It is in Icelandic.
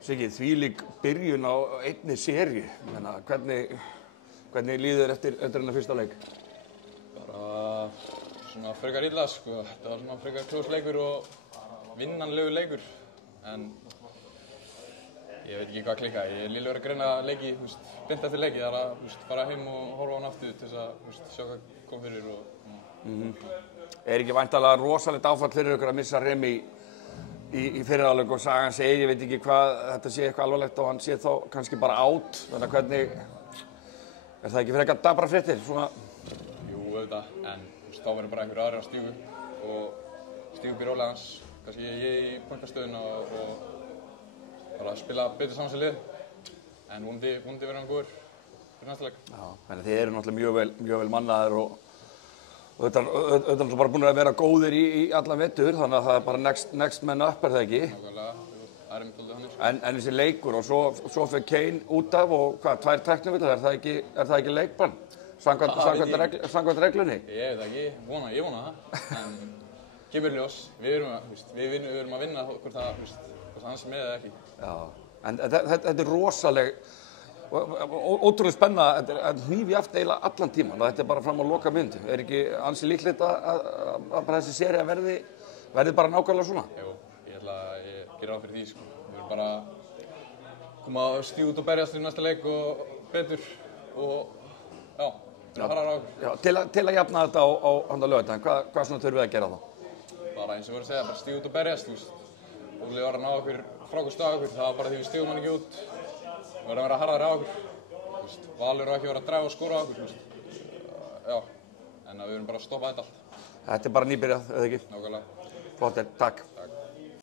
Siggi, þvílík byrjun á einni seríu. Hvernig líður eftir hennar fyrsta leik? Bara svona frekar illa, sko. Þetta var svona frekar close leikur og vinnanlegur leikur. En ég veit ekki hvað klikkaði. Ég er liðlegur að greina leiki, beint eftir leiki. Það er að fara heim og horfa á hann aftur til þess að sjá hvað kom fyrir. Er ekki væntanlega rosalegt áfall fyrir ykkur að missa Remi í fyrirháleik og Sagan segir, ég veit ekki hvað, þetta sé eitthvað alvarlegt og hann sé þá kannski bara átt. Þannig að hvernig, er það ekki frekar dabrar fréttir? Svona? Jú, auðvitað, en þá verður bara einhverjir aðrir að stíga upp í rólið hans. Kannski ég í pointastöðuna og bara spila betur saman sem lið. En vonandi verður hann góður fyrir næsta leik. Já, þannig að þið eru náttúrulega mjög vel mannaðir og þetta er bara búin að vera góðir í allan vetur, þannig að það er bara next man up, er það ekki? Nákvæmlega, það er einmitt aldrei þannig. En þessi leikur og svo fyrir Kane út af og hvað, 2 teknivillar, er það ekki leikbann? Samkvæmt reglunni? Ég veit ekki, ég vona það, en kemur ljós, við erum að vinna hvort hans er með eða ekki. Já, en þetta er rosaleg, ótrúlega spenna, þetta er hnífjaft eiginlega allan tíman og þetta er bara fram á loka myndu. Er ekki ansi líklegt að bara þessi sería verði bara nákvæmlega svona? Jú, ég gera ráð fyrir því, sko. Við erum bara koma að stíga út og berjast í næsta leik og betur og já, við erum að fara á okkur. Já, til að jafna þetta á laugardaginn, hvað svona þurfum við að gera þá? Bara eins og við erum að segja, bara stíga út og berjast, Óli var að ná okkur frákost á okkur, það var bara því við stígum hann ekki út. Við verðum að vera harðari á okkur. Valur var ekki að vera að draga og skora á okkur. Já, en við verðum bara að stoppa þetta allt. Þetta er bara nýbyrjað, eða ekki? Nákvæmlega. Flott, takk.